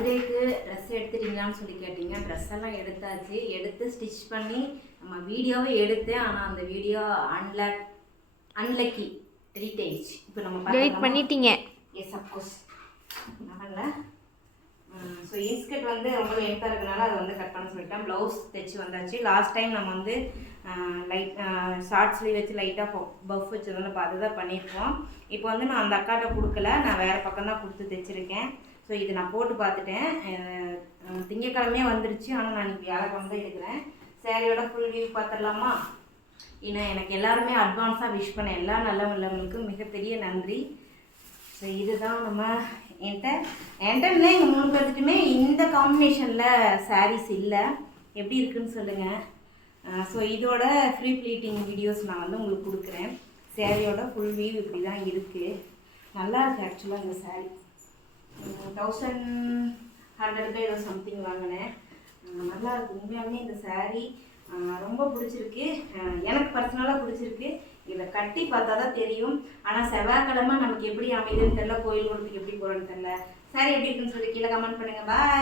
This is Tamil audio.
பர்த்டேக்கு ட்ரெஸ் எடுத்துட்டீங்களான்னு சொல்லி கேட்டிங்க. ட்ரெஸ் எல்லாம் எடுத்தாச்சு. எடுத்து ஸ்டிச் பண்ணி நம்ம வீடியோவை எடுத்தேன். ஆனால் அந்த வீடியோ அன்லக்கி டெலிட் ஆயிடுச்சு. இப்போ நம்ம டெலிட் பண்ணிட்டீங்க. எஸ் அப்கோர்ஸ் நல்லா. ஸோ இன்ஸ்கர்ட் வந்து ரொம்ப லென்த்தாக இருக்கனால அதை வந்து கட் பண்ண சொல்லிட்டேன். ப்ளவுஸ் தைச்சி வந்தாச்சு. லாஸ்ட் டைம் நம்ம வந்து லைட் ஷார்ட் ஸ்லீவ் வச்சு லைட்டாக பஃப் வச்சதுனால இப்போ அதுதான் பண்ணியிருக்கோம். இப்போ வந்து நான் அந்த அக்காட்ட கொடுக்கல, நான் வேறு பக்கம் தான் கொடுத்து தைச்சிருக்கேன். ஸோ இது நான் போட்டு பார்த்துட்டேன். திங்கக்கிழமையே வந்துருச்சு. ஆனால் நான் இப்போ வியாழக்கிழமை தான் எடுக்கிறேன். சேரீயோட ஃபுல் வியூ பார்த்துடலாமா? ஏன்னா எனக்கு எல்லாருமே அட்வான்ஸாக விஷ் பண்ண எல்லா நல்லவங்களுக்கும் மிகப்பெரிய நன்றி. ஸோ இதுதான் நம்ம என்கிட்ட எங்கள் 3 பேர்த்துக்குமே இந்த காம்பினேஷனில் சாரீஸ் இல்லை. எப்படி இருக்குதுன்னு சொல்லுங்கள். ஸோ இதோட ஃப்ரீ ப்ளீட்டிங் வீடியோஸ் நான் வந்து உங்களுக்கு கொடுக்குறேன். சேரீயோட ஃபுல் வியூ இப்படி தான் இருக்குது. நல்லா இருக்குது ஆக்சுவலாக இந்த சாரீ. 1100 ஏதோ சம்திங் வாங்கினேன். நல்லா இருக்குது உண்மையாகவே இந்த சாரீ. ரொம்ப பிடிச்சிருக்கு. எனக்கு பர்சனலாக பிடிச்சிருக்கு. இதை கட்டி பார்த்தா தான் தெரியும். ஆனால் செவ்வாய்க்கிழமை நமக்கு எப்படி அமைதுன்னு தெரில, கோயில் ஒன்றுக்கு எப்படி போகிறோன்னு தெரில. சாரி எப்படி இருக்குன்னு சொல்லி கீழே கமெண்ட் பண்ணுங்கள். பாய்.